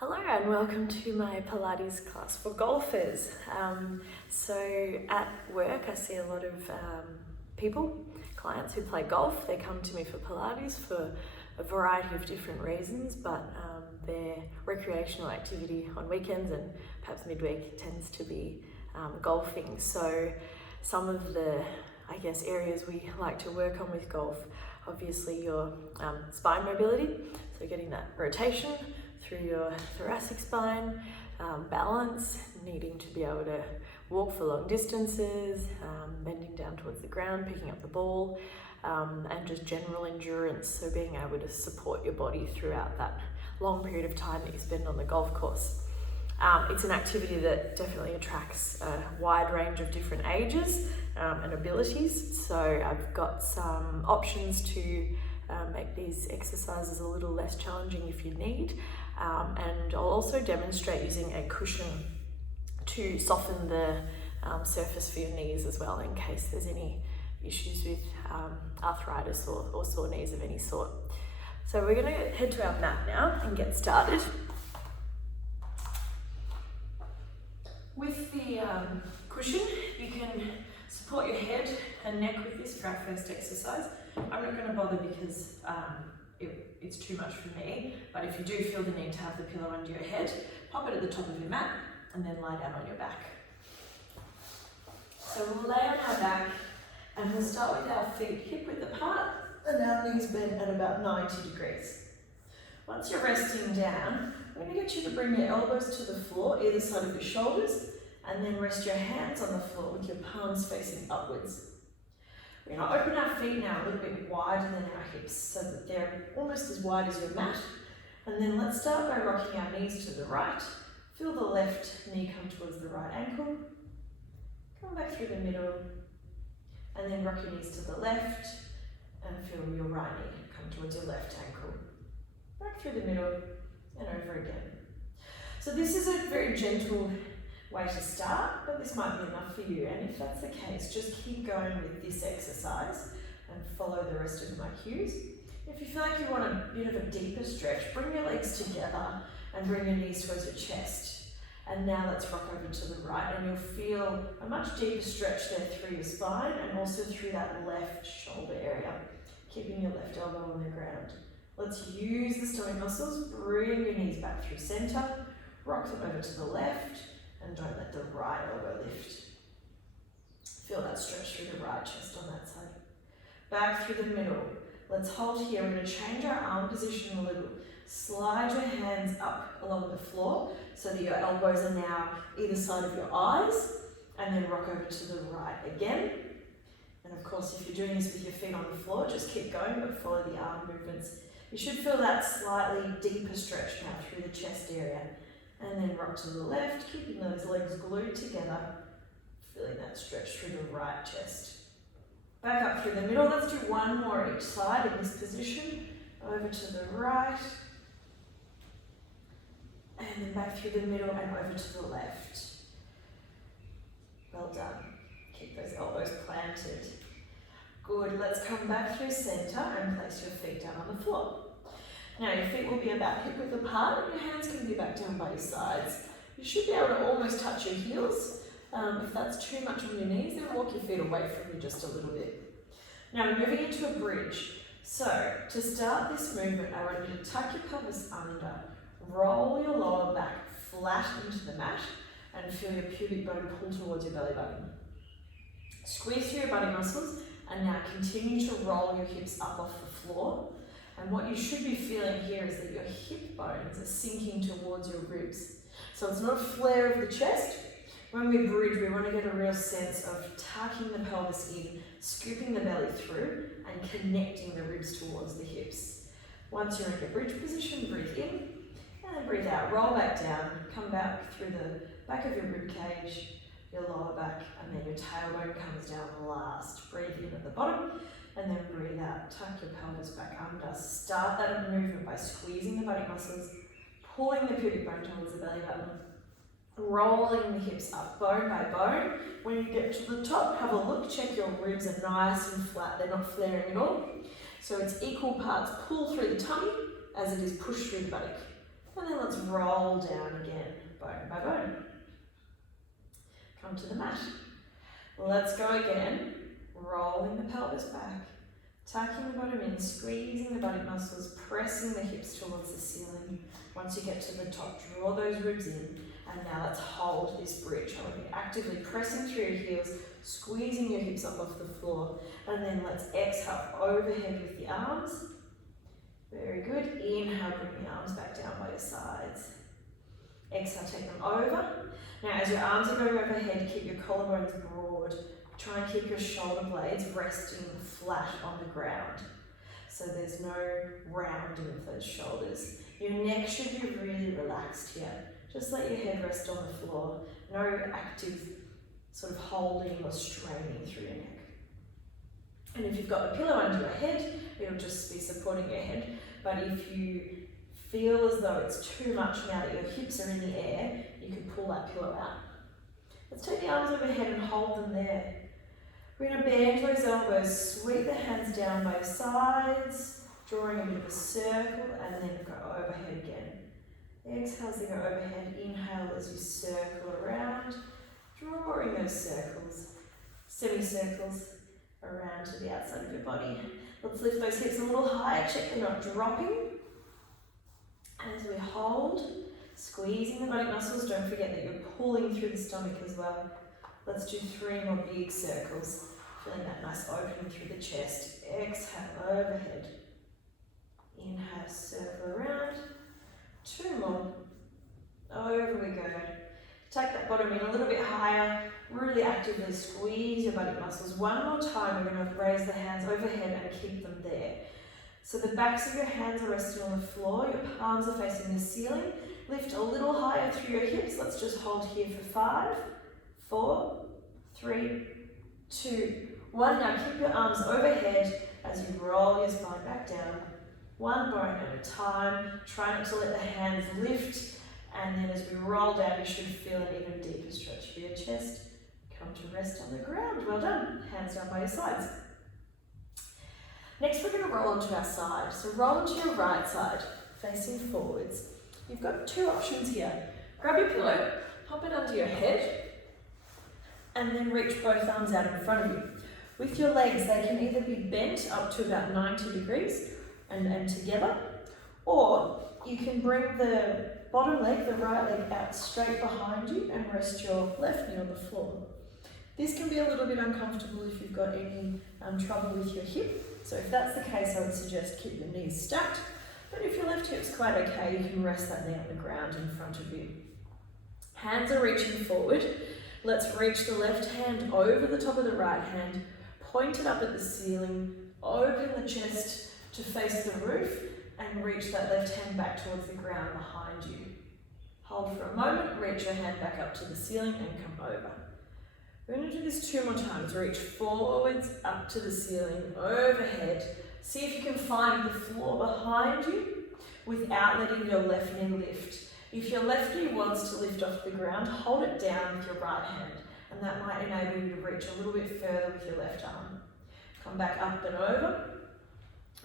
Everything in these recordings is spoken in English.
Hello and welcome to my Pilates class for golfers. So at work I see a lot of clients who play golf. They come to me for Pilates for a variety of different reasons, but their recreational activity on weekends and perhaps midweek tends to be golfing. So some of the areas we like to work on with golf, obviously your spine mobility, so getting that rotation through your thoracic spine, balance, needing to be able to walk for long distances, bending down towards the ground, picking up the ball, and just general endurance, so being able to support your body throughout that long period of time that you spend on the golf course. It's an activity that definitely attracts a wide range of different ages and abilities, so I've got some options to make these exercises a little less challenging if you need, and I'll also demonstrate using a cushion to soften the surface for your knees as well, in case there's any issues with arthritis or sore knees of any sort. So we're going to head to our mat now and get started. With the cushion, you can support your head and neck with this for our first exercise. I'm not going to bother because it's too much for me, but if you do feel the need to have the pillow under your head, pop it at the top of your mat and then lie down on your back. So we'll lay on our back and we'll start with our feet hip width apart and our knees bent at about 90 degrees. Once you're resting down, I'm going to get you to bring your elbows to the floor, either side of your shoulders, and then rest your hands on the floor with your palms facing upwards. We're going to open our feet now a little bit wider than our hips so that they're almost as wide as your mat. And then let's start by rocking our knees to the right. Feel the left knee come towards the right ankle. Come back through the middle. And then rock your knees to the left and feel your right knee come towards your left ankle. Back through the middle and over again. So this is a very gentle way to start, but this might be enough for you, and if that's the case, just keep going with this exercise and follow the rest of my cues. If you feel like you want a bit of a deeper stretch, bring your legs together and bring your knees towards your chest. And now let's rock over to the right, and you'll feel a much deeper stretch there through your spine and also through that left shoulder area, keeping your left elbow on the ground. Let's use the stomach muscles, bring your knees back through center, rock them over to the left, and don't let the right elbow lift. Feel that stretch through the right chest on that side. Back through the middle. Let's hold here. We're going to change our arm position a little. Slide your hands up along the floor so that your elbows are now either side of your eyes, and then rock over to the right again. And of course, if you're doing this with your feet on the floor, just keep going, but follow the arm movements. You should feel that slightly deeper stretch now through the chest area. And then rock to the left, keeping those legs glued together, feeling that stretch through the right chest. Back up through the middle. Let's do one more each side in this position. Over to the right. And then back through the middle and over to the left. Well done. Keep those elbows planted. Good. Let's come back through center and place your feet down on the floor. Now your feet will be about hip width apart and your hands can be back down by your sides. You should be able to almost touch your heels. If that's too much on your knees, then walk your feet away from you just a little bit. Now we're moving into a bridge. So to start this movement, I want you to tuck your pelvis under, roll your lower back flat into the mat and feel your pubic bone pull towards your belly button. Squeeze through your body muscles and now continue to roll your hips up off the floor. And what you should be feeling here is that your hip bones are sinking towards your ribs. So it's not a flare of the chest. When we bridge, we want to get a real sense of tucking the pelvis in, scooping the belly through, and connecting the ribs towards the hips. Once you're in your bridge position, breathe in, and then breathe out. Roll back down, come back through the back of your rib cage, your lower back, and then your tailbone comes down last. Breathe in at the bottom. And then breathe out, tuck your pelvis back under. Start that movement by squeezing the body muscles, pulling the pubic bone towards the belly button, rolling the hips up bone by bone. When you get to the top, have a look, check your ribs are nice and flat, they're not flaring at all. So it's equal parts pull through the tummy as it is push through the buttock. And then let's roll down again, bone by bone. Come to the mat. Let's go again, rolling the pelvis back, tucking the bottom in, squeezing the body muscles, pressing the hips towards the ceiling. Once you get to the top, draw those ribs in, and now let's hold this bridge. I want you actively pressing through your heels, squeezing your hips up off the floor, and then let's exhale overhead with the arms. Very good. Inhale, bring the arms back down by your sides. Exhale, take them over. Now, as your arms are going overhead, keep your collarbones broad. Try and keep your shoulder blades resting flat on the ground. So there's no rounding of those shoulders. Your neck should be really relaxed here. Just let your head rest on the floor. No active sort of holding or straining through your neck. And if you've got a pillow under your head, it'll just be supporting your head. But if you feel as though it's too much now that your hips are in the air, you can pull that pillow out. Let's take the arms overhead and hold them there. We're going to bend those elbows, sweep the hands down by your sides, drawing a bit of a circle, and then go overhead again. Exhale as you go overhead, inhale as you circle around, drawing those circles, semicircles around to the outside of your body. Let's lift those hips a little higher, check they're not dropping. As we hold, squeezing the body muscles, don't forget that you're pulling through the stomach as well. Let's do 3 more big circles, feeling that nice opening through the chest. Exhale, overhead. Inhale, circle around. 2 more. Over we go. Take that bottom in a little bit higher. Really actively squeeze your body muscles. 1 more time, we're going to raise the hands overhead and keep them there. So the backs of your hands are resting on the floor, your palms are facing the ceiling. Lift a little higher through your hips. Let's just hold here for 5, 4, 3, 2, 1. Now keep your arms overhead as you roll your spine back down. 1 bone at a time. Try not to let the hands lift. And then as we roll down, you should feel an even deeper stretch for your chest. Come to rest on the ground. Well done. Hands down by your sides. Next, we're going to roll onto our side. So roll onto your right side, facing forwards. You've got 2 options here. Grab your pillow, pop it under your head, and then reach both arms out in front of you. With your legs, they can either be bent up to about 90 degrees and together, or you can bring the bottom leg, the right leg, out straight behind you and rest your left knee on the floor. This can be a little bit uncomfortable if you've got any trouble with your hip. So if that's the case, I would suggest keep your knees stacked. But if your left hip's quite okay, you can rest that knee on the ground in front of you. Hands are reaching forward. Let's reach the left hand over the top of the right hand, point it up at the ceiling, open the chest to face the roof, and reach that left hand back towards the ground behind you. Hold for a moment, reach your hand back up to the ceiling and come over. We're going to do this 2 more times. Reach forwards, up to the ceiling, overhead. See if you can find the floor behind you without letting your left knee lift. If your left knee wants to lift off the ground, hold it down with your right hand, and that might enable you to reach a little bit further with your left arm. Come back up and over.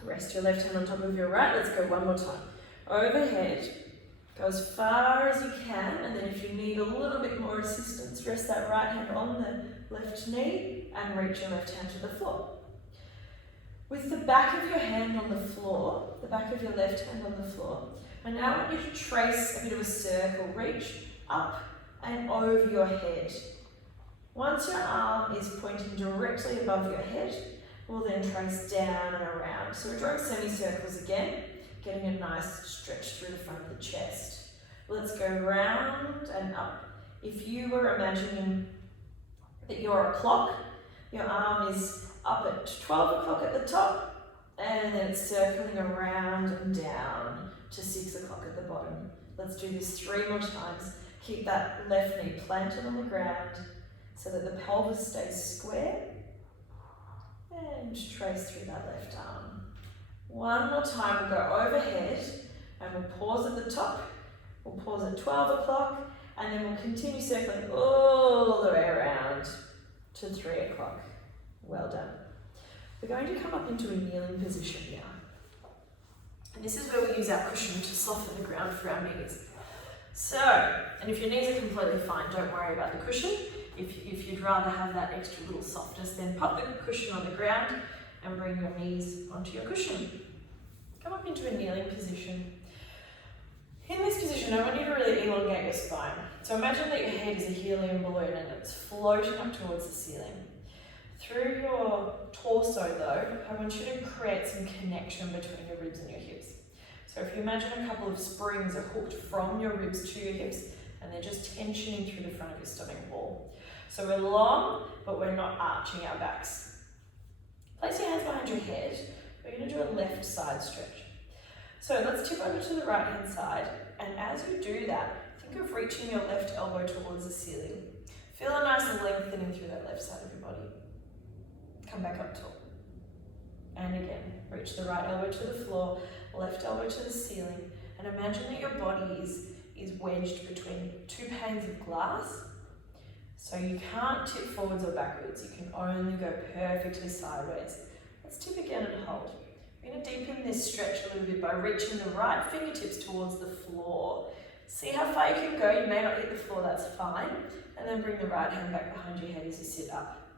Rest your left hand on top of your right. Let's go 1 more time. Overhead. Go as far as you can, and then if you need a little bit more assistance, rest that right hand on the left knee and reach your left hand to the floor. With the back of your hand on the floor, the back of your left hand on the floor, and now I want you to trace a bit of a circle. Reach up and over your head. Once your arm is pointing directly above your head, we'll then trace down and around. So we're drawing semicircles again, getting a nice stretch through the front of the chest. Let's go round and up. If you were imagining that you're a clock, your arm is up at 12 o'clock at the top, and then it's circling around and down to 6 o'clock at the bottom. Let's do this 3 more times. Keep that left knee planted on the ground so that the pelvis stays square, and trace through that left arm. 1 more time, we'll go overhead and we'll pause at the top. We'll pause at 12 o'clock and then we'll continue circling all the way around to 3 o'clock. Well done. We're going to come up into a kneeling position now. And this is where we use our cushion to soften the ground for our knees. So, and if your knees are completely fine, don't worry about the cushion. If you'd rather have that extra little softness, then pop the cushion on the ground and bring your knees onto your cushion. Come up into a kneeling position. In this position, I want you to really elongate your spine. So imagine that your head is a helium balloon and it's floating up towards the ceiling. Through your torso though, I want you to create some connection between your ribs and your hips. So if you imagine a couple of springs are hooked from your ribs to your hips and they're just tensioning through the front of your stomach wall. So we're long, but we're not arching our backs. Place your hands behind your head. We're going to do a left side stretch. So let's tip over to the right hand side, and as you do that, think of reaching your left elbow towards the ceiling. Feel a nice lengthening through that left side of your body. Come back up tall. And again, reach the right elbow to the floor, left elbow to the ceiling, and imagine that your body is wedged between two panes of glass. So you can't tip forwards or backwards, you can only go perfectly sideways. Let's tip again and hold. We're going to deepen this stretch a little bit by reaching the right fingertips towards the floor. See how far you can go, you may not hit the floor, that's fine. And then bring the right hand back behind your head as you sit up.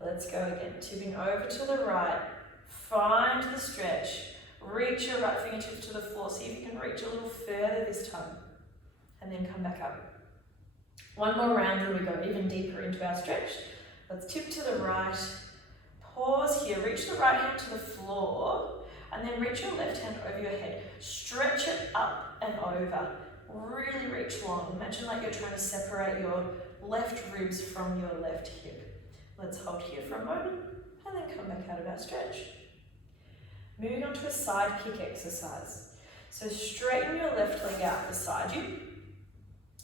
Let's go again, tipping over to the right, find the stretch, reach your right fingertips to the floor, see if you can reach a little further this time. And then come back up. One more round and we go even deeper into our stretch. Let's tip to the right, pause here, reach the right hand to the floor, and then reach your left hand over your head. Stretch it up and over. Really reach long. Imagine like you're trying to separate your left ribs from your left hip. Let's hold here for a moment, and then come back out of our stretch. Moving on to a side kick exercise. So straighten your left leg out beside you.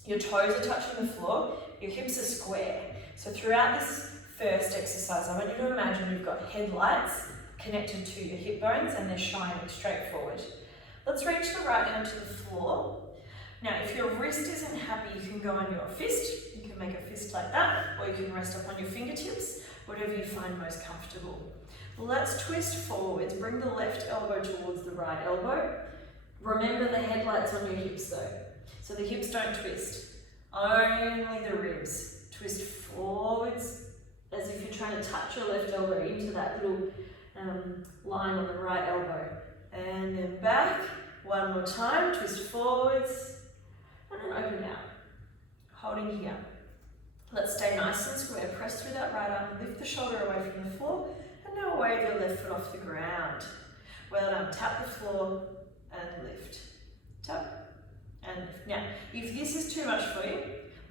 Your toes are touching the floor, your hips are square. So throughout this first exercise, I want you to imagine you've got headlights connected to your hip bones and they're shining straight forward. Let's reach the right hand to the floor. Now, if your wrist isn't happy, you can go on your fist. You can make a fist like that, or you can rest up on your fingertips, whatever you find most comfortable. Let's twist forwards. Bring the left elbow towards the right elbow. Remember the headlights on your hips though. So the hips don't twist, only the ribs. Twist forwards as if you're trying to touch your left elbow into that little line on the right elbow. And then back, one more time, twist forwards, and then open out. Holding here. Let's stay nice and square, press through that right arm, lift the shoulder away from the floor, and now wave your left foot off the ground. Well done, tap the floor and lift. Tap. And now, if this is too much for you,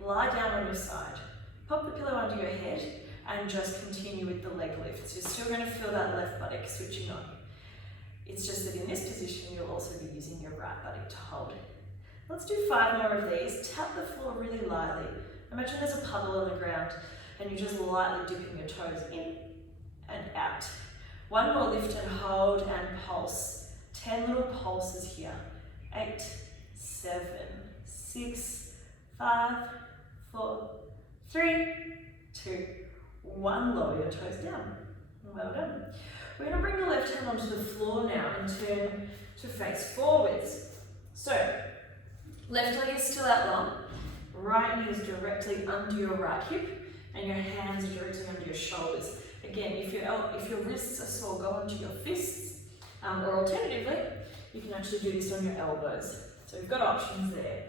lie down on your side. Pop the pillow under your head and just continue with the leg lifts. You're still going to feel that left buttock switching on. It's just that in this position, you'll also be using your right buttock to hold. Let's do 5 more of these. Tap the floor really lightly. Imagine there's a puddle on the ground and you're just lightly dipping your toes in and out. One more lift and hold and pulse. 10 little pulses here. 8, 7, 6, 5, 4, 3, 2, 1. Lower your toes down. Well done. We're going to bring the left hand onto the floor now and turn to face forwards. So, left leg is still out long. Right knee is directly under your right hip and your hands are directly under your shoulders. Again, if your wrists are sore, go onto your fists, or alternatively, you can actually do this on your elbows. So we've got options there.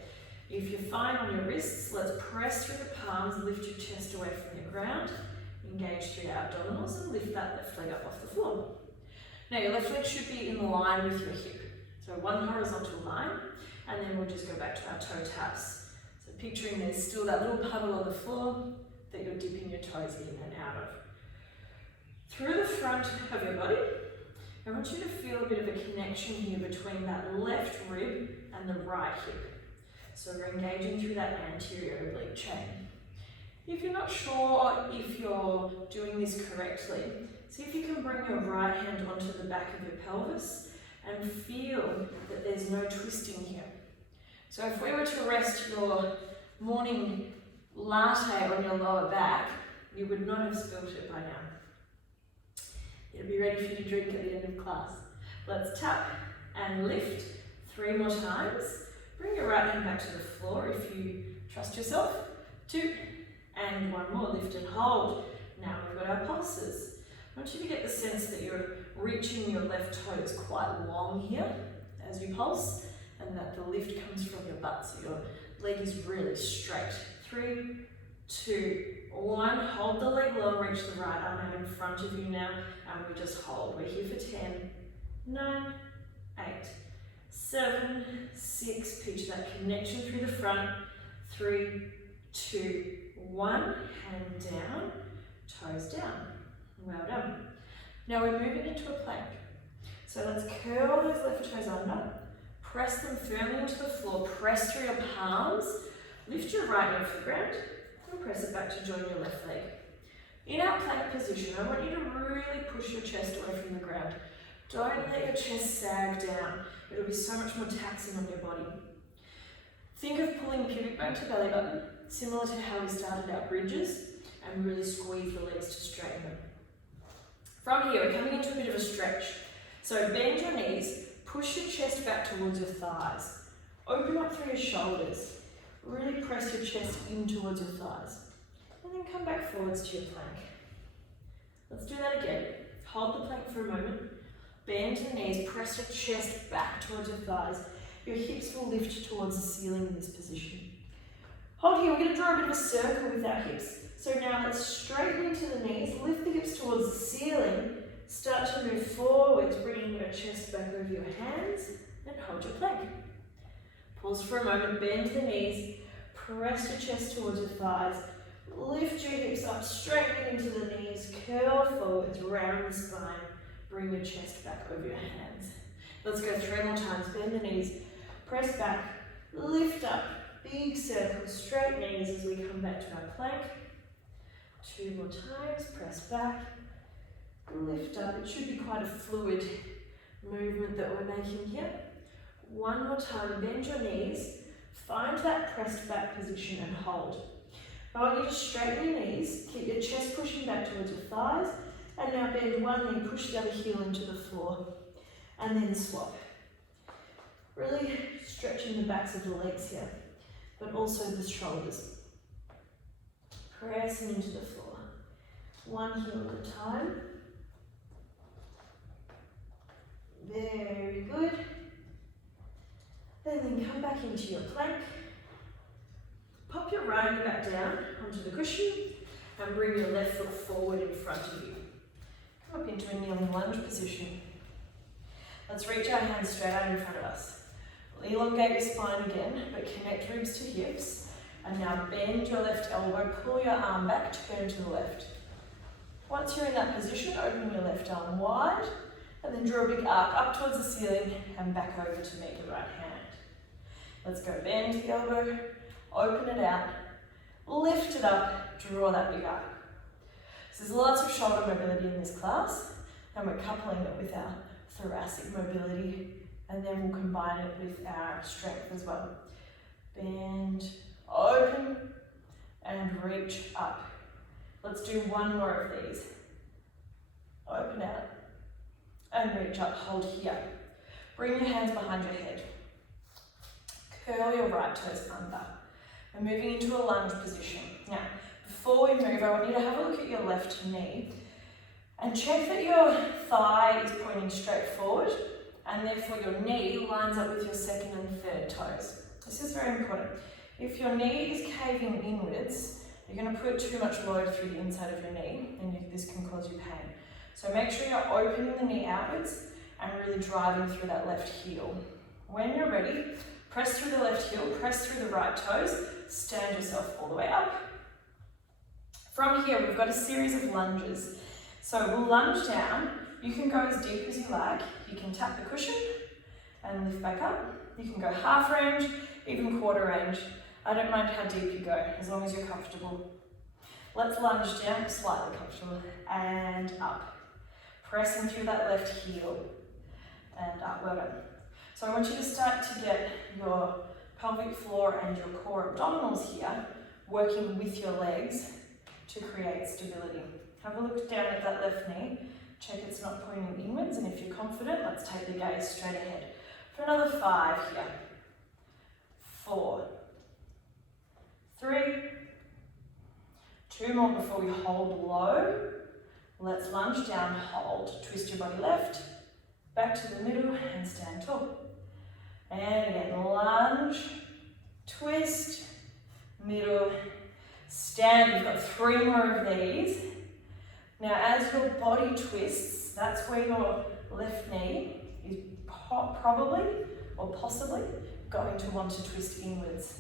If you're fine on your wrists, let's press through the palms, lift your chest away from the ground, engage through your abdominals and lift that left leg up off the floor. Now your left leg should be in line with your hip. So one horizontal line, and then we'll just go back to our toe taps. So picturing there's still that little puddle on the floor that you're dipping your toes in and out of. Through the front of your body, I want you to feel a bit of a connection here between that left rib and the right hip. So we're engaging through that anterior oblique chain. If you're not sure if you're doing this correctly, see if you can bring your right hand onto the back of your pelvis and feel that there's no twisting here. So if we were to rest your morning latte on your lower back, you would not have spilt it by now. It'll be ready for you to drink at the end of class. Let's tap and lift. 3 more times. Bring your right hand back to the floor if you trust yourself. 2, and 1 more. Lift and hold. Now we've got our pulses. I want you to get the sense that you're reaching your left toes quite long here as you pulse, and that the lift comes from your butt, so your leg is really straight. 3, 2, 1. Hold the leg long, reach the right arm out in front of you now, and we just hold. We're here for 10, 9, 8, 7, 6. Picture that connection through the front. 3, 2, 1. Hand down, toes down. Well done. Now we're moving into a plank. So let's curl those left toes under, press them firmly into the floor, press through your palms, lift your right knee off the ground, and press it back to join your left leg. In our plank position, I want you to really push your chest away from the ground. Don't let your chest sag down. It'll be so much more taxing on your body. Think of pulling pubic bone to belly button, similar to how we started our bridges, and really squeeze the legs to straighten them. From here, we're coming into a bit of a stretch. So bend your knees, push your chest back towards your thighs. Open up through your shoulders. Really press your chest in towards your thighs. And then come back forwards to your plank. Let's do that again. Hold the plank for a moment. Bend your knees, press your chest back towards your thighs. Your hips will lift towards the ceiling in this position. Hold here, we're going to draw a bit of a circle with our hips. So now let's straighten into the knees, lift the hips towards the ceiling, start to move forwards, bringing your chest back over your hands, and hold your plank. Pause for a moment, bend the knees, press your chest towards your thighs, lift your hips up, straighten into the knees, curl forwards, round the spine, bring your chest back over your hands. Let's go 3 more times, bend the knees, press back, lift up, big circle, straight knees as we come back to our plank. 2 more times, press back, lift up. It should be quite a fluid movement that we're making here. 1 more time, bend your knees, find that pressed back position and hold. I want you to straighten your knees, keep your chest pushing back towards your thighs, and now bend one knee, push the other heel into the floor, and then swap. Really stretching the backs of the legs here, but also the shoulders. Pressing into the floor. 1 heel at a time. Very good. And then come back into your plank. Pop your right knee back down onto the cushion and bring your left foot forward in front of you. Come up into a kneeling lunge position. Let's reach our hands straight out in front of us. Elongate your spine again, but connect ribs to hips. And now bend your left elbow, pull your arm back, turn to the left. Once you're in that position, open your left arm wide, and then draw a big arc up towards the ceiling and back over to meet your right hand. Let's go, bend the elbow, open it out, lift it up, draw that big arc. So there's lots of shoulder mobility in this class, and we're coupling it with our thoracic mobility, and then we'll combine it with our strength as well. Bend, open, and reach up. Let's do 1 more of these. Open out, and reach up, hold here. Bring your hands behind your head. Curl your right toes under. We're moving into a lunge position. Now, before we move, I want you to have a look at your left knee and check that your thigh is pointing straight forward, and therefore your knee lines up with your second and third toes. This is very important. If your knee is caving inwards, you're going to put too much load through the inside of your knee, and this can cause you pain. So make sure you're opening the knee outwards and really driving through that left heel. When you're ready, press through the left heel, press through the right toes, stand yourself all the way up. From here, we've got a series of lunges. So we'll lunge down. You can go as deep as you like. You can tap the cushion and lift back up. You can go half range, even quarter range. I don't mind how deep you go, as long as you're comfortable. Let's lunge down, slightly comfortable, and up. Pressing through that left heel, and up, well done. So I want you to start to get your pelvic floor and your core abdominals here, working with your legs to create stability. Have a look down at that left knee, check it's not pointing inwards, and if you're confident, let's take the gaze straight ahead. For another 5 here. 4, 3, 2 more before we hold low. Let's lunge down, hold, twist your body left, back to the middle and stand tall. And again, lunge, twist, middle, stand. We've got 3 more of these. Now as your body twists, that's where your left knee is probably or possibly going to want to twist inwards.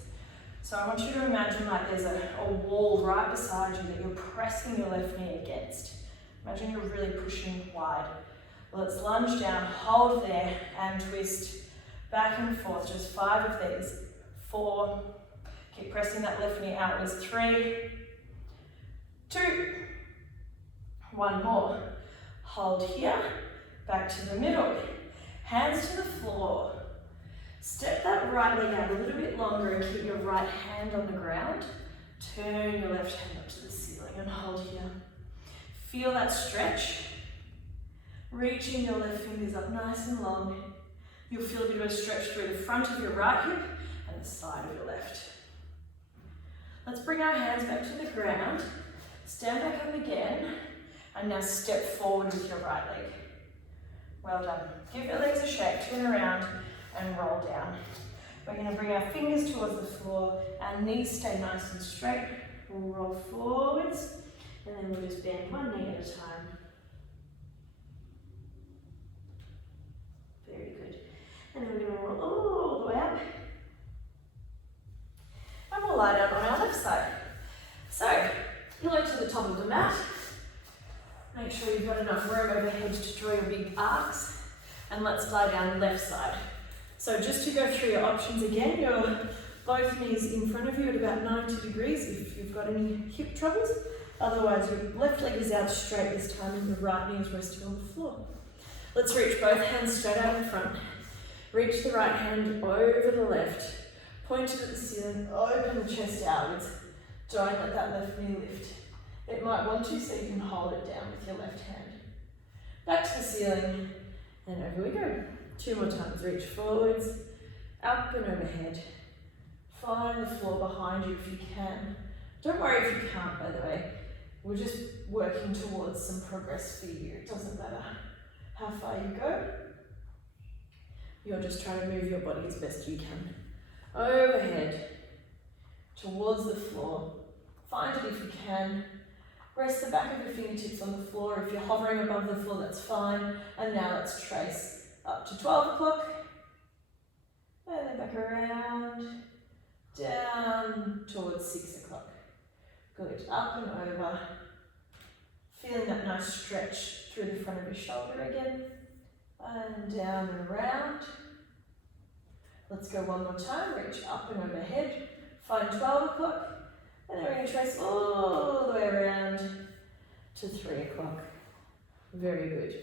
So I want you to imagine like there's a wall right beside you that you're pressing your left knee against. Imagine you're really pushing wide. Let's lunge down, hold there and twist back and forth. Just 5 of these. 4, keep pressing that left knee outwards. 3, 2, 1 more. Hold here, back to the middle. Hands to the floor. Step that right leg out a little bit longer and keep your right hand on the ground. Turn your left hand up to the ceiling and hold here. Feel that stretch. Reaching your left fingers up nice and long. You'll feel a bit of a stretch through the front of your right hip and the side of your left. Let's bring our hands back to the ground. Stand back up again. And now step forward with your right leg. Well done. Give your legs a shake, turn around and roll down. We're going to bring our fingers towards the floor, our knees stay nice and straight. We'll roll forwards and then we'll just bend one knee at a time. Very good. And then we're going to roll all the way up. And we'll lie down on our left side. So, pillow to the top of the mat. Make sure you've got enough room overhead to draw your big arcs. And let's lie down left side. So just to go through your options again, your both knees in front of you at about 90 degrees if you've got any hip troubles. Otherwise, your left leg is out straight this time and your right knee is resting on the floor. Let's reach both hands straight out in front. Reach the right hand over the left. Point it at the ceiling, open the chest outwards. Don't let that left knee lift. It might want to, so you can hold it down with your left hand. Back to the ceiling, and over we go. 2 more times, reach forwards, up and overhead. Find the floor behind you if you can. Don't worry if you can't, by the way. We're just working towards some progress for you. It doesn't matter how far you go. You're just trying to move your body as best you can. Overhead, towards the floor. Find it if you can. Rest the back of your fingertips on the floor. If you're hovering above the floor, that's fine. And now let's trace up to 12 o'clock. And then back around, down towards 6 o'clock. Good, up and over. Feeling that nice stretch through the front of your shoulder again. And down and around. Let's go one more time. Reach up and overhead. Find 12 o'clock. And then we're going to trace all the way around to 3 o'clock. Very good.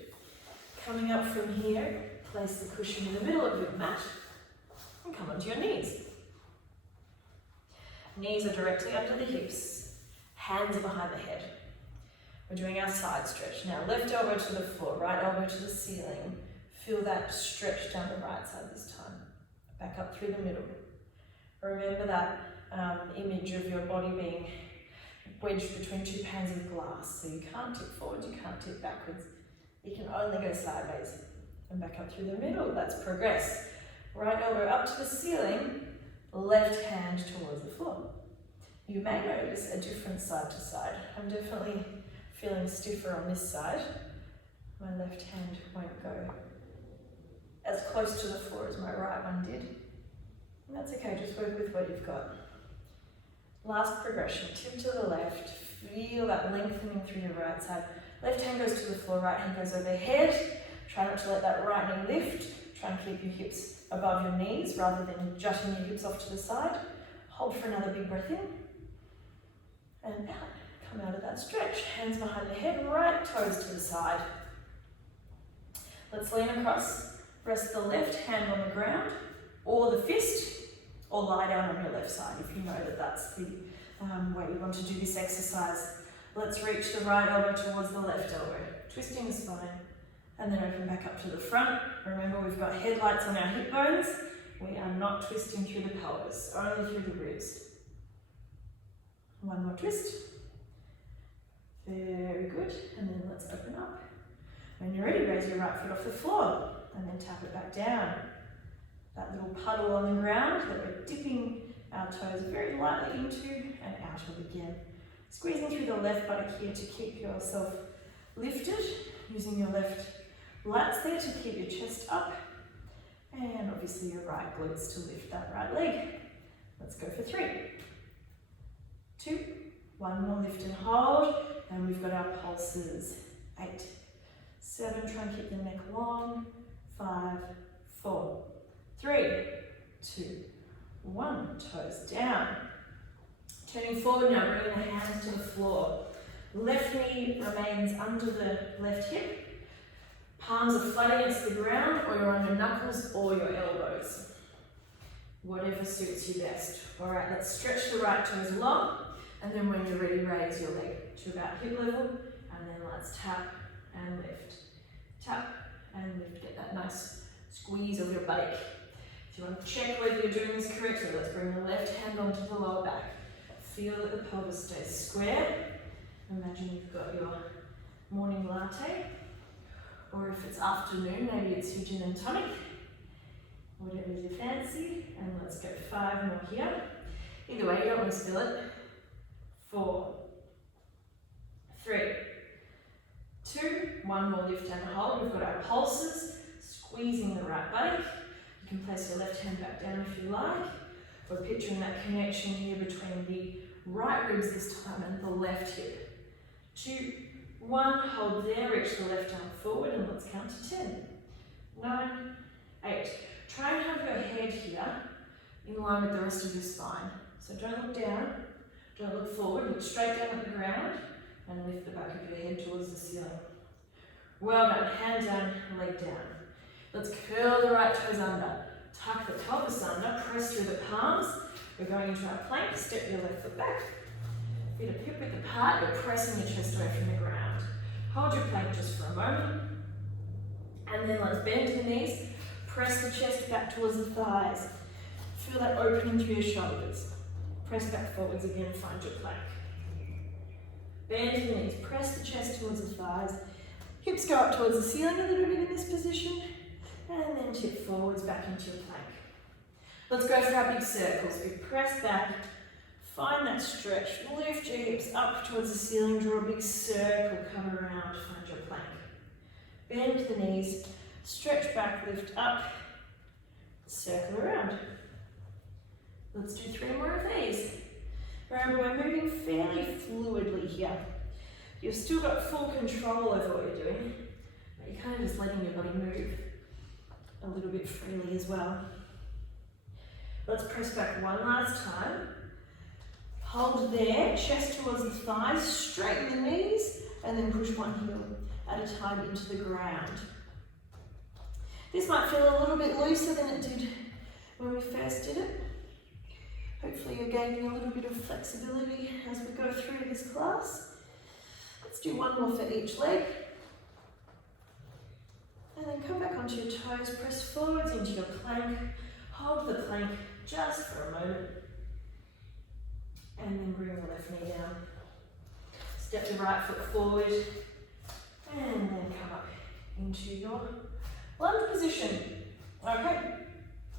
Coming up from here, place the cushion in the middle of your mat and come onto your knees. Knees are directly under the hips. Hands are behind the head. We're doing our side stretch. Now left elbow to the floor, right elbow to the ceiling. Feel that stretch down the right side this time. Back up through the middle. Remember that image of your body being wedged between 2 panes of glass. So you can't tip forward, you can't tip backwards. You can only go sideways. And back up through the middle, that's progress. Right elbow up to the ceiling, left hand towards the floor. You may notice a difference side to side. I'm definitely feeling stiffer on this side. My left hand won't go as close to the floor as my right one did. And that's okay, just work with what you've got. Last progression, tip to the left. Feel that lengthening through your right side. Left hand goes to the floor, right hand goes overhead. Try not to let that right knee lift. Try and keep your hips above your knees rather than jutting your hips off to the side. Hold for another big breath in. And out. Come out of that stretch. Hands behind the head, right toes to the side. Let's lean across. Rest the left hand on the ground or the fist, or lie down on your left side if you know that that's the way you want to do this exercise. Let's reach the right elbow towards the left elbow, twisting the spine and then open back up to the front. Remember, we've got headlights on our hip bones. We are not twisting through the pelvis, only through the ribs. One more twist. Very good. And then let's open up. When you're ready, raise your right foot off the floor and then tap it back down. That little puddle on the ground that we're dipping our toes very lightly into and out of again. Squeezing through the left buttock here to keep yourself lifted, using your left lats there to keep your chest up, and obviously your right glutes to lift that right leg. Let's go for 3, 2, 1 more, lift and hold, and we've got our pulses. 8, 7, try and keep the neck long, 5, 4, 3, 2, 1, toes down. Turning forward now, bringing the hands to the floor. Left knee remains under the left hip. Palms are flat against the ground, or you're on your knuckles or your elbows. Whatever suits you best. All right, let's stretch the right toes long, and then when you're ready, raise your leg to about hip level, and then let's tap and lift. Tap and lift. Get that nice squeeze of your buttock. If you want to check whether you're doing this correctly, let's bring the left hand onto the lower back. Feel that the pelvis stays square. Imagine you've got your morning latte, or if it's afternoon, maybe it's your gin and tonic, whatever you fancy. And let's go 5 more here. Either way, you don't want to spill it. 4, 3, 2, 1 more, lift and hold. We've got our pulses, squeezing the right buttock. You can place your left hand back down if you like. We're picturing that connection here between the right ribs this time and the left hip. 2, 1, hold there, reach the left arm forward, and let's count to 10. 9, 8. Try and have your head here in line with the rest of your spine. So don't look down, don't look forward, look straight down at the ground and lift the back of your head towards the ceiling. Well done, hand down, leg down. Let's curl the right toes under, tuck the pelvis under, press through the palms. We're going into our plank, step your left foot back. Feet are hip width apart, you're pressing your chest away from the ground. Hold your plank just for a moment. And then let's bend the knees, press the chest back towards the thighs. Feel that opening through your shoulders. Press back forwards again, find your plank. Bend the knees, press the chest towards the thighs. Hips go up towards the ceiling a little bit in this position. And then tip forwards back into your plank. Let's go for our big circles. We press back, find that stretch, lift your hips up towards the ceiling, draw a big circle, come around, find your plank. Bend the knees, stretch back, lift up, circle around. Let's do 3 more of these. Remember, we're moving fairly fluidly here. You've still got full control over what you're doing, but you're kind of just letting your body move a little bit freely as well. Let's press back one last time. Hold there, chest towards the thighs, straighten the knees, and then push one heel at a time into the ground. This might feel a little bit looser than it did when we first did it. Hopefully you're gaining a little bit of flexibility as we go through this class. Let's do 1 more for each leg. And then come back onto your toes, press forwards into your plank. Hold the plank just for a moment. And then bring the left knee down. Step the right foot forward. And then come up into your lunge position. Okay,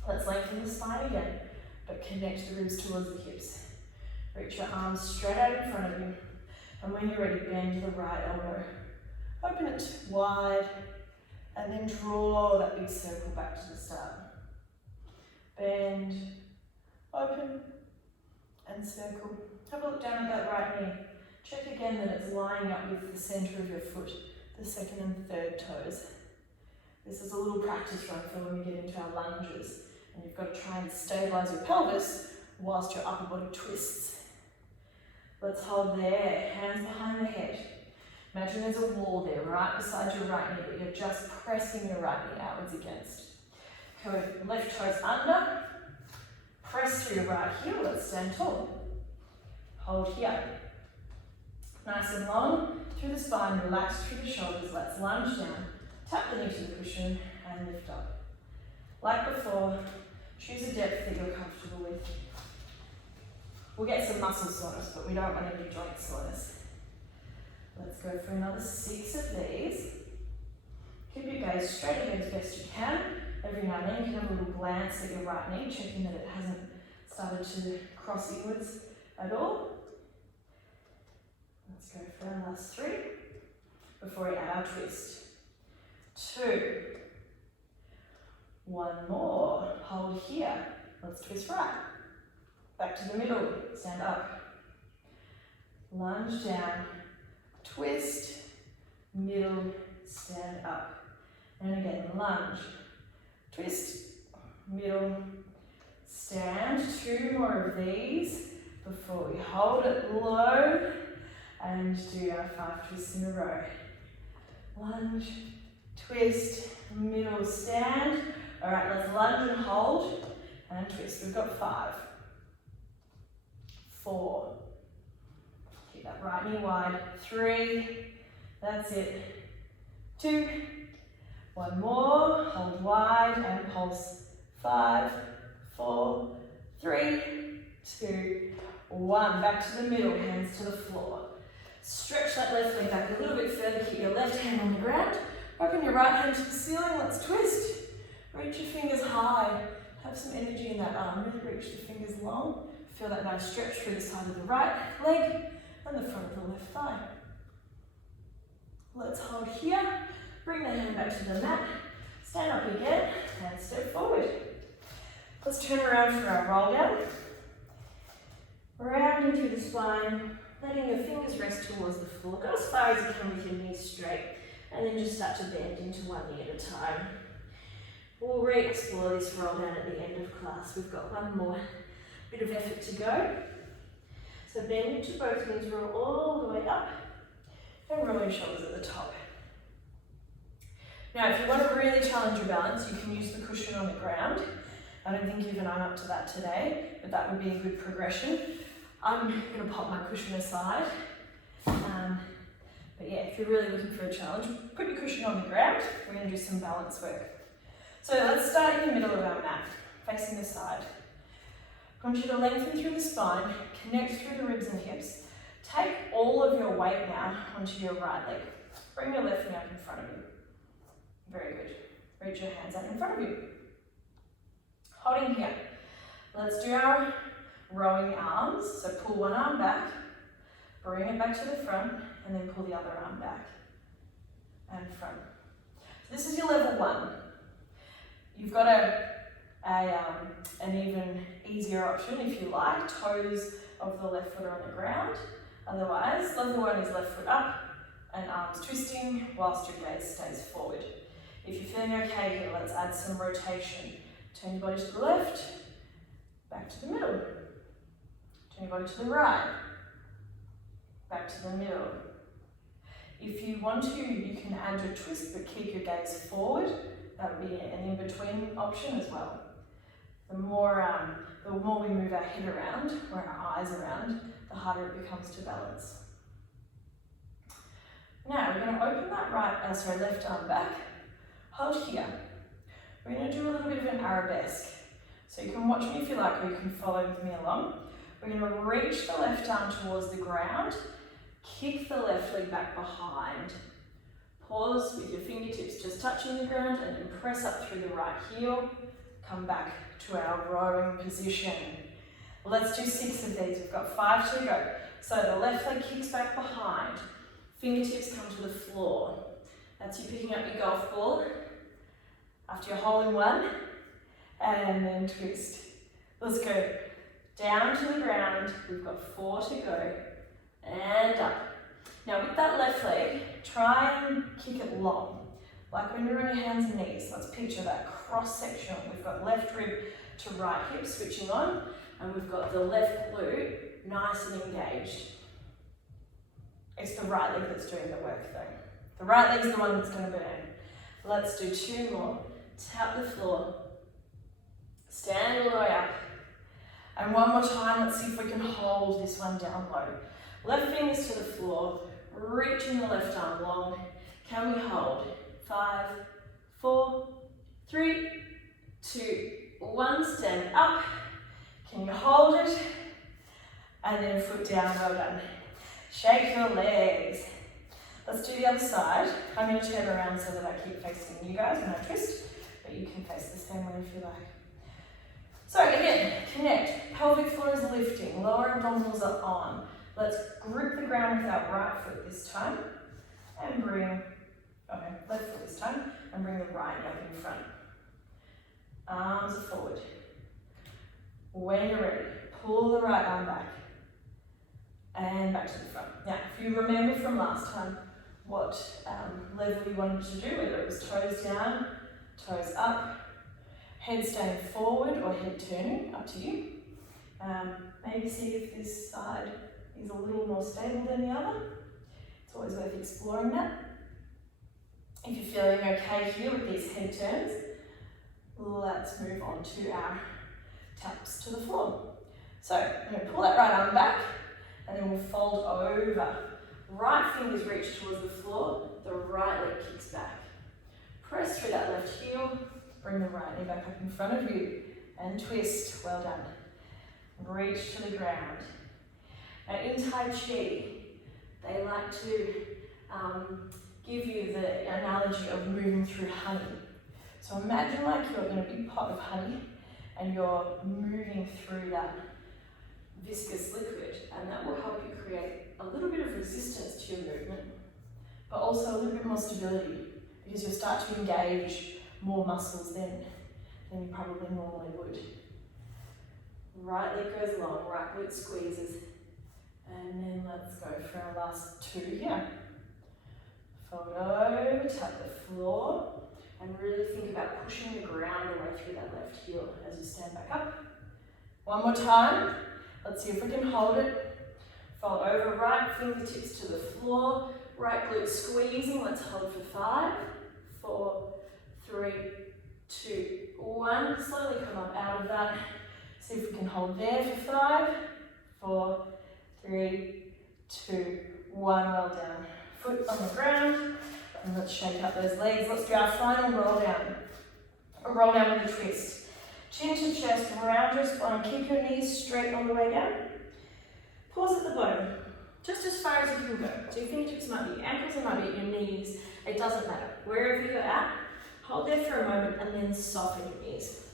let's lengthen the spine again, but connect the ribs towards the hips. Reach your arms straight out in front of you. And when you're ready, bend the right elbow. Open it wide, and then draw that big circle back to the start. Bend, open, and circle. Have a look down at that right knee. Check again that it's lining up with the center of your foot, the second and third toes. This is a little practice run for when we get into our lunges, and you've got to try and stabilize your pelvis whilst your upper body twists. Let's hold there, hands behind the head. Imagine there's a wall there right beside your right knee, but you're just pressing your right knee outwards against. Go left toes under, press through your right heel, let's stand tall. Hold here. Nice and long through the spine, relax through the shoulders, let's lunge down. Tap the knee to the cushion and lift up. Like before, choose a depth that you're comfortable with. We'll get some muscle soreness, but we don't want any joint soreness. Let's go for another 6 of these. Keep your gaze straight ahead as best you can. Every now and then you can have a little glance at your right knee, checking that it hasn't started to cross inwards at all. Let's go for our last 3 before we add our twist. 2. 1 more. Hold here. Let's twist right. Back to the middle. Stand up. Lunge down. Twist. Middle. Stand up. And again, lunge. Twist. Middle. Stand. 2 more of these before we hold it low and do our 5 twists in a row. Lunge. Twist. Middle. Stand. All right, let's lunge and hold and twist. We've got 5, 4, keep that right knee wide, 3, that's it, 2, 1 more, hold wide and pulse, 5, 4, 3, 2, 1, back to the middle, hands to the floor. Stretch that left leg back a little bit further, keep your left hand on the ground, open your right hand to the ceiling, let's twist. Reach your fingers high, have some energy in that arm, really reach the fingers long. Feel that nice stretch through the side of the right leg and the front of the left thigh. Let's hold here, bring the hand back to the mat, stand up again and step forward. Let's turn around for our roll down. Rounding through the spine, letting your fingers rest towards the floor. Go as far as you can with your knees straight and then just start to bend into one knee at a time. We'll re-explore this roll down at the end of class. We've got one more bit of effort to go. So bend into both knees, roll all the way up, and roll your shoulders at the top. Now, if you want to really challenge your balance, you can use the cushion on the ground. I don't think even I'm up to that today, but that would be a good progression. I'm going to pop my cushion aside. But yeah, if you're really looking for a challenge, put your cushion on the ground. We're going to do some balance work. So let's start in the middle of our mat, facing the side. I want you to lengthen through the spine, connect through the ribs and hips. Take all of your weight now onto your right leg. Bring your left knee up in front of you. Very good. Reach your hands out in front of you. Holding here. Let's do our rowing arms. So pull one arm back, bring it back to the front, and then pull the other arm back and front. So this is your level 1. You've got an even easier option if you like. Toes of the left foot are on the ground. Otherwise, level 1 is left foot up and arms twisting whilst your gaze stays forward. If you're feeling okay here, let's add some rotation. Turn your body to the left, back to the middle. Turn your body to the right, back to the middle. If you want to, you can add your twist but keep your gaze forward. That would be an in-between option as well. The more we move our head around, or our eyes around, the harder it becomes to balance. Now we're going to open that left arm back. Hold here. We're going to do a little bit of an arabesque. So you can watch me if you like, or you can follow with me along. We're going to reach the left arm towards the ground, kick the left leg back behind. Pause with your fingertips just touching the ground and then press up through the right heel. Come back to our rowing position. Let's do 6 of these. We've got 5 to go. So the left leg kicks back behind. Fingertips come to the floor. That's you picking up your golf ball after your hole in one. And then twist. Let's go down to the ground. We've got 4 to go. And up. Now with that left leg, try and kick it long. Like when you're on your hands and knees. Let's picture that cross-section. We've got left rib to right hip switching on, and we've got the left glute nice and engaged. It's the right leg that's doing the work though. The right leg's the one that's going to burn. Let's do 2 more. Tap the floor. Stand all the way up. And one more time, let's see if we can hold this one down low. Left fingers to the floor, reaching the left arm long. Can we hold? 5, 4, 3, 2, 1. Stand up. Can you hold it? And then foot down, well done. Shake your legs. Let's do the other side. I'm going to turn around so that I keep facing you guys when I twist, but you can face the same way if you like. So again, connect. Pelvic floor is lifting. Lower abdominals are on. Let's grip the ground with our right foot this time and bring, left foot this time, and bring the right up in front. Arms are forward. When you're ready, pull the right arm back and back to the front. Now, if you remember from last time what level you wanted to do, whether it was toes down, toes up, head staying forward or head turning, up to you. Maybe see if this side is a little more stable than the other. It's always worth exploring that. If you're feeling okay here with these head turns, let's move on to our taps to the floor. So I'm going to pull that right arm back and then we'll fold over. Right fingers reach towards the floor, the right leg kicks back. Press through that left heel, bring the right knee back up in front of you and twist. Well done. Reach to the ground. Now in Tai Chi, they like to give you the analogy of moving through honey. So imagine like you're in a big pot of honey and you're moving through that viscous liquid, and that will help you create a little bit of resistance to your movement, but also a little bit more stability, because you'll start to engage more muscles than you probably normally would. Right leg goes long, right glute squeezes, and then let's go for our last 2 here. Fold over, tap the floor, and really think about pushing the ground away through that left heel as you stand back up. One more time. Let's see if we can hold it. Fold over, right fingertips to the floor, right glute squeezing. Let's hold for 5, 4, 3, 2, 1. Slowly come up out of that. See if we can hold there for 5, 4, 3, 2, 1. Well done. Foot on the ground. And let's shake up those legs. Let's do our final roll down. A roll down with a twist. Chin to chest, round your spine. Keep your knees straight on the way down. Pause at the bottom, just as far as you can go. So your fingertips might be your ankles, it might be your knees. It doesn't matter. Wherever you're at, hold there for a moment and then soften your knees.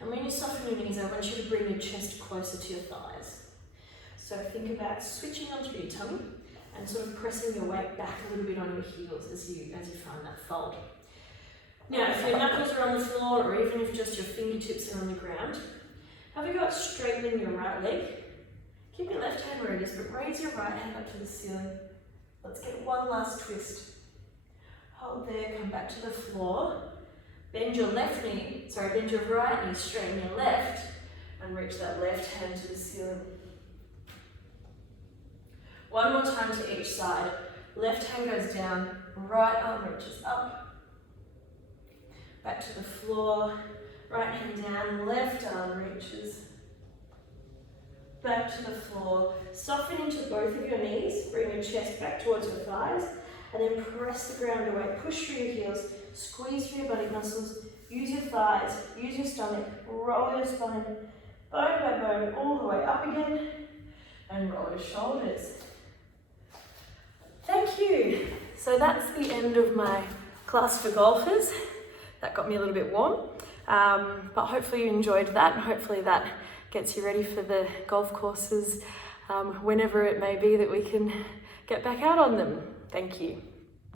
And when you soften your knees, I want you to bring your chest closer to your thighs. So think about switching onto your tummy and sort of pressing your weight back a little bit on your heels as you find that fold. Now, if your knuckles are on the floor, or even if just your fingertips are on the ground, have a go at straightening your right leg. Keep your left hand where it is, but raise your right hand up to the ceiling. Let's get one last twist. Hold there, come back to the floor. Bend your right knee, straighten your left, and reach that left hand to the ceiling. One more time to each side. Left hand goes down, right arm reaches up. Back to the floor, right hand down, left arm reaches. Back to the floor. Soften into both of your knees, bring your chest back towards your thighs, and then press the ground away. Push through your heels, squeeze through your body muscles, use your thighs, use your stomach, roll your spine, bone by bone, all the way up again, and roll your shoulders. Thank you. So that's the end of my class for golfers. That got me a little bit warm, but hopefully you enjoyed that, and hopefully that gets you ready for the golf courses whenever it may be that we can get back out on them. Thank you.